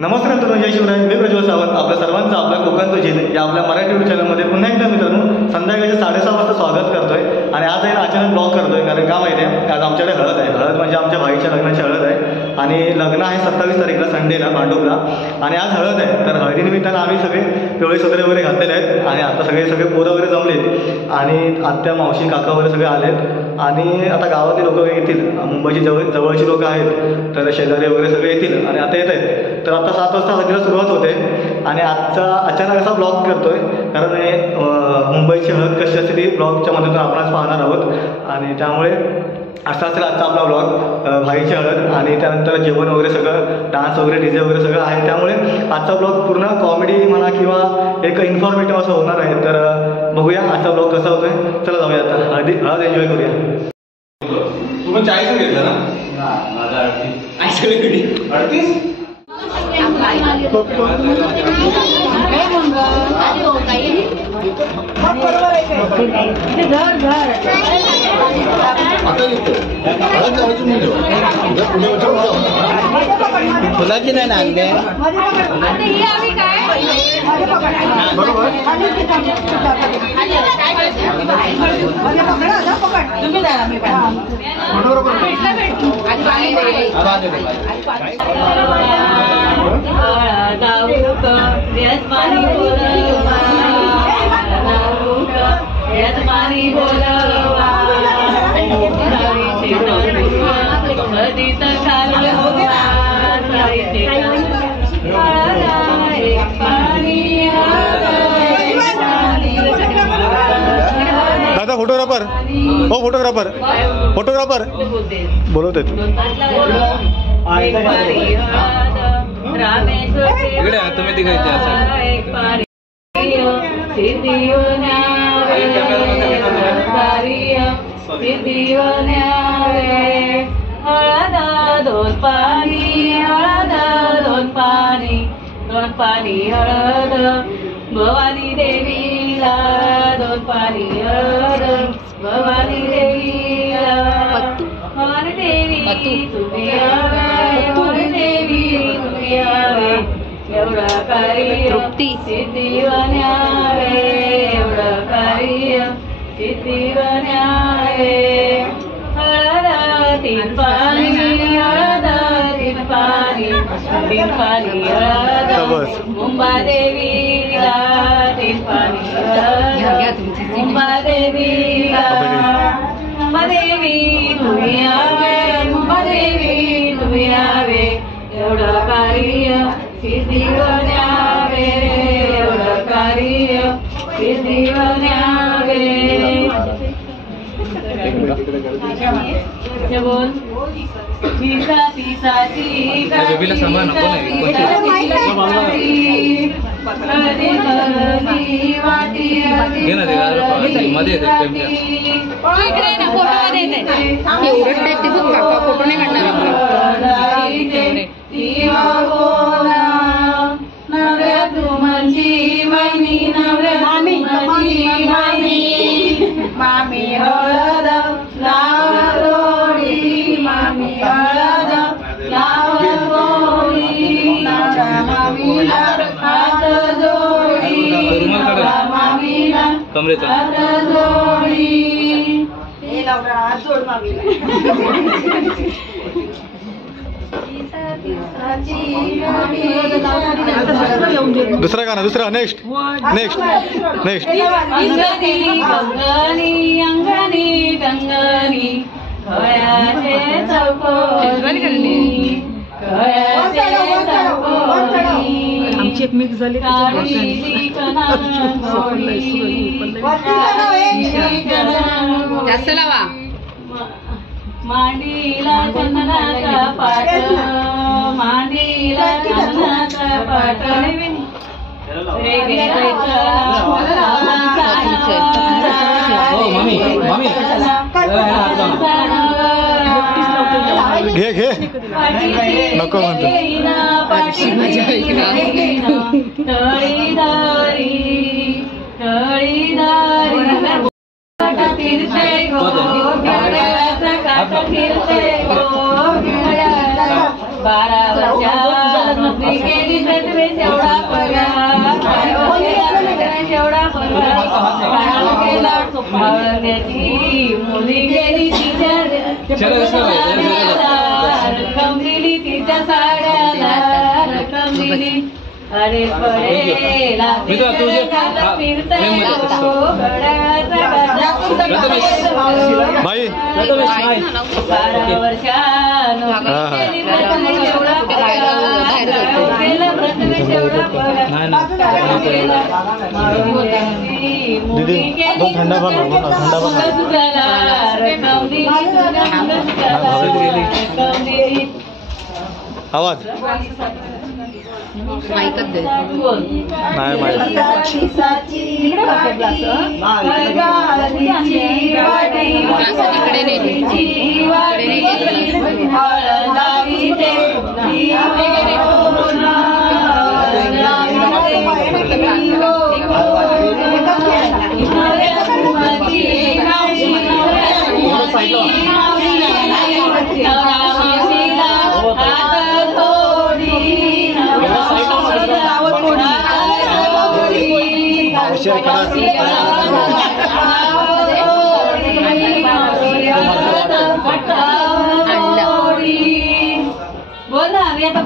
नमस्कार मित्रांनो, जय शिवराय. मी प्रज्वल सावंत आपल्या सर्वांचं आपल्या कोकण तुझी या आपल्या मराठी यूट्यूब चॅनलमध्ये पुन्हा एकदा मित्रांनो संध्याकाळचे 6:30 वाजता स्वागत करतोय. आणि आज आहे अचानक ब्लॉग करतोय कारण का माहिती आहे, आज आमच्याकडे हळद आहे. हळद म्हणजे आमच्या भाईच्या लग्नाची हळद आहे आणि लग्न आहे 27 तारीखला संडेला भांडुपला. आणि आज हळद आहे तर हळदीनिमित्तानं आम्ही सगळे पिवळे सदरे वगैरे घातलेले आहेत आणि आता सगळे पोरं वगैरे जमलेत आणि आत्या मावशी काका वगैरे सगळे आलेत. आणि आता गावातले लोक येतील, मुंबईची जवळची लोक आहेत तर शेजारी वगैरे सगळे येतील आणि आता येत आहेत. तर आता 7 वाजता हळदीला सुरुवात होते आणि आजचा अचानक असा ब्लॉग करतोय कारण हे मुंबईची हळद कशी असते ती ब्लॉगच्या मधून आपण आज पाहणार आहोत. आणि त्यामुळे असा असेल आजचा आपला ब्लॉग भाईची हळद आणि त्यानंतर जेवण वगैरे सगळं डान्स वगैरे डीजे वगैरे सगळं आहे. त्यामुळे आजचा ब्लॉग पूर्ण कॉमेडी म्हणा किंवा एक इन्फॉर्मेटिव्ह असं होणार आहे. तर बघूया आजचा ब्लॉग कसा होतोय. चला जाऊया आता हळद एन्जॉय करूया. तुम्ही 40 घेतलं ना? माझा 38. फुलाची नाही ना दादा फोटोग्राफर हो फोटोग्राफर बोलवत आहेत. इकडे तुम्ही तिघायचे दोन पाणी हळद भवानी देवीला, दोन पाणी हळद भवानी देवीला. भवानी देवी तुम्ही यावे, भवानी देवी तुम्ही यावे, एवढं कार्य सिद्धीवर न्यावे, एवढं कार्य सिद्धीवर न्यावे. हळद तीन पाणी हळद तीन पाणी हळद मुंबादेवीला, तीन पाणी हळद मुंबादेवीला. मुंबादेवी तुम्ही यावे, मुंबादेवी तुम्ही यावे, एवढं कार्य सिद्धीवर न्यावे, एवढं कार्य सिद्धीवर न्यावे. बोल नवऱ्या तुमची मामी मामी हळद लाव जोडी, मामी हळद लाव जोडी, मामीला हात जोडी, मामीला हात जोडी. दुसरा गाणं नेक्स्ट गंगनी अंगणी गंगनी खळ्याचे चौकोनी, खळ्याचे चौकोनी आमची एक मिक्स झाली. जास्त लावा. मांडीला चंदनाचा पाट, मांडीला चंदनाचा पाट, घे नको म्हणतो. बारा वर्षात नोकरी केली मुली गेली तिच्या रक्कम दिली तिच्या साड्याला रक्कम दिली अरे पडेला फिरतय भाई 12 वर्षानं दीदी दोन थंडा भर थंडा भर आवाज नाही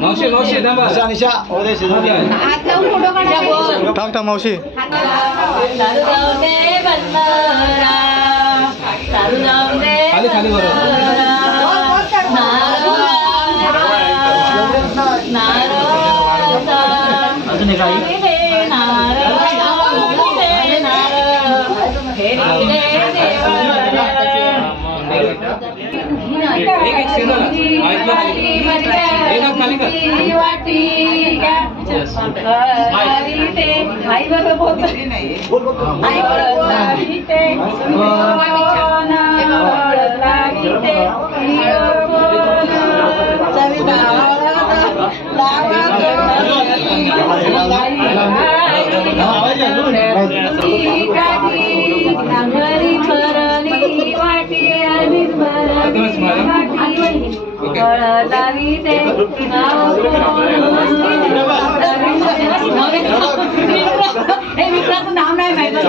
मावशी मावशी थांबा. निशा टाक टाक मावशी खाली खाली अजून एक आई एक सेकंद खाली कर. आई बरोबर बोलतो आई मित्राचं नाव नाही माहिती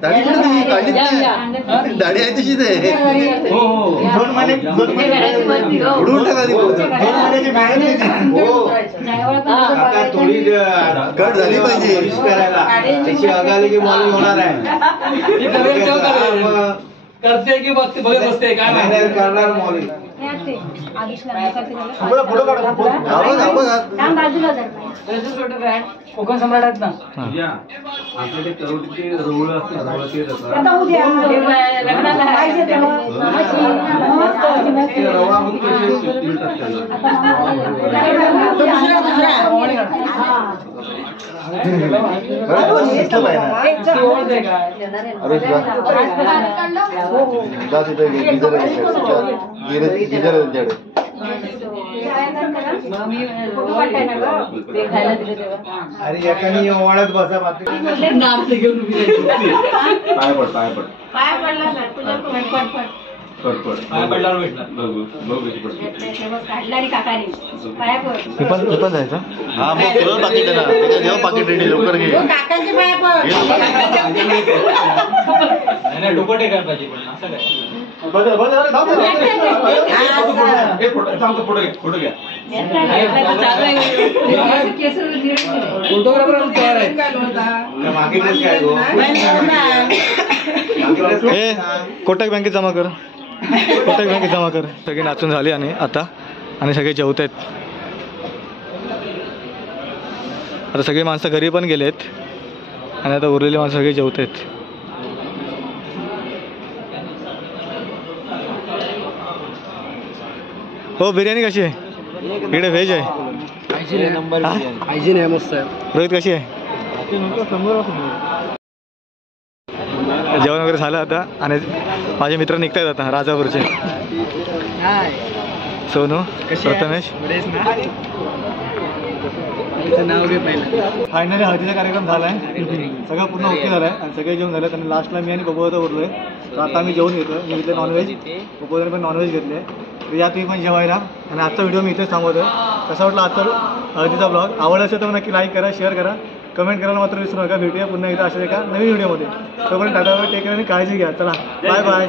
दाढी कुठे तुझी? काढलीच नाही. दाढी आहे तशीच आहे. हो हो 2 महिने उडवून टाका ती बोट. 2 महिन्याची मेहनत आहे. थोडी कट झाली पाहिजे. करायला त्याची अगाली की मॉल होणार आहे. करते की बघते बघत बसते काय माहिती करणार मॉल फोटो काढा. कोकण सम्राट आहेत ना आपल्या ते करोडचे रवळ असतात रवळचे अरे एकाने ओवाळत बसा बाकी पाय पड पाय पडला ना तुझ्या पाय पडल्यावर भेटणार काढला आणि काकाने पाया पड मी पण जायचं. हा मग तुला पाकिट आहे ना. घेऊ पाकिट रेडी लवकर घे. काकांचे पाया पड नाही डोकं टेकायला पाहिजे पण असं काय फोटो घ्या फोटोग्राफर तयार आहे मागितलंच काय गो ए कोटक बँकेत जमा कर. कोटक बँकेत जमा कर. सगळे नाचून झाले आणि आता आणि सगळे जेवत आहेत. आता सगळी माणसं घरी पण गेलेत आणि आता उरलेली माणसं सगळे जेवत आहेत. हो बिर्याणी कशी आहे? इकडे व्हेज आहे. हायजीन आहे मस्त आहे. रोहित कशी आहे? जेवण वगैरे झालं आता आणि माझे मित्र निघतायत आता राजापूरचे. सोनू प्रथमेश नाव घे पहिलं. फायनली हळदीचा कार्यक्रम झाला आहे. सगळं पूर्ण ओके झालं आहे आणि सगळे जेवण झाले आणि लास्टला मी आणि बबोदा उरलो आहे. तर आता आम्ही जेवण घेतो. मी घेतलं नॉनव्हेज, बबोदाने पण नॉनव्हेज घेतले. तर या तुम्ही पण जेवायला. आणि आजचा व्हिडिओ मी इथेच थांबवतो. कसा वाटला आजचा हळदीचा ब्लॉग? आवडला असेल तर नक्की लाईक करा, शेअर करा, कमेंट करायला मात्र विसरू नका. भेटूया पुन्हा एकदा अशा एका नवीन व्हिडिओमध्ये. तोपर्यंत टाटा टेक केअर आणि काळजी घ्या. चला बाय बाय.